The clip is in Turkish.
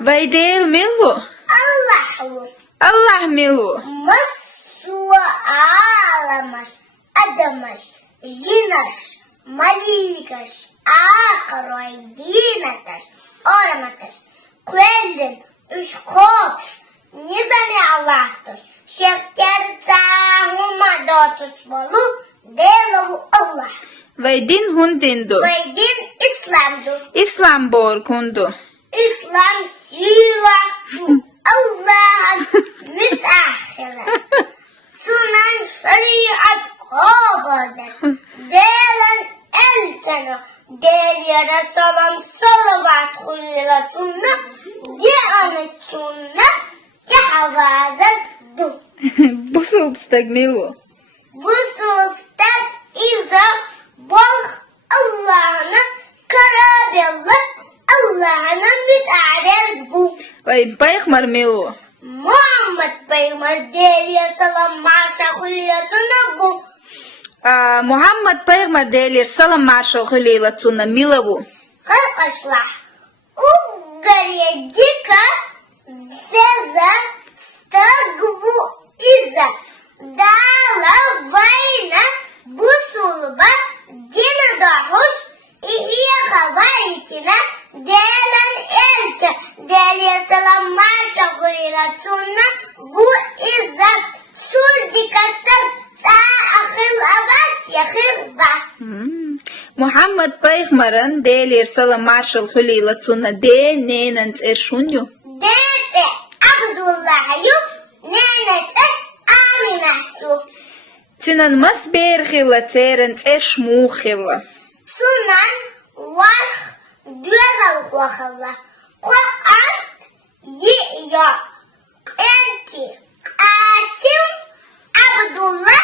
Vai değil milvu. Allahu. Allah milvu. Masu ağlamış, adamış, yinaş, malikaş, ağaroy, dinataş, oramaş, kuellin, üç kopş, nizami Allah'tır. Şeker zahuma dağıtış bolu, delavu Allah. Vai din hundindu. Ve din İslam'dır. İslam borkundu. İslam silahı Allah'ın müteahhiri. Sunan şeriat kovadır. Delen elçeni. Deliye Resulüm salavat hulila sunna. Diyanet sunna. Yahvazet du. Bu sulpstag milvu. Bu sultan İza bol Allah'ına karabelli Allah'ına müteahhir bu. Vai paykmar milvu. Muhammed Peygamber deliye salam marşa huliyatına bu. Muhammad paykmar delir salam marshal hulila tuna milavu. Arkadaşlar o gariye dika zeza stagvu iza dala vayna bu sulba dina dahuş ihya havayitine delen elçe deliye selam marşa huliyatına bu iza sul dikastan ahil avat yahir bat. Muhammad paykmarın delir salam marshal hulila tuna de nenant erşunyu. Dete Abdullah'yu nenete Aminah'tu. Tünan mas berhila terent erşmuhila. Sunan var düzel vakılla. Kur'an yiyor. Enti Asim Abdullah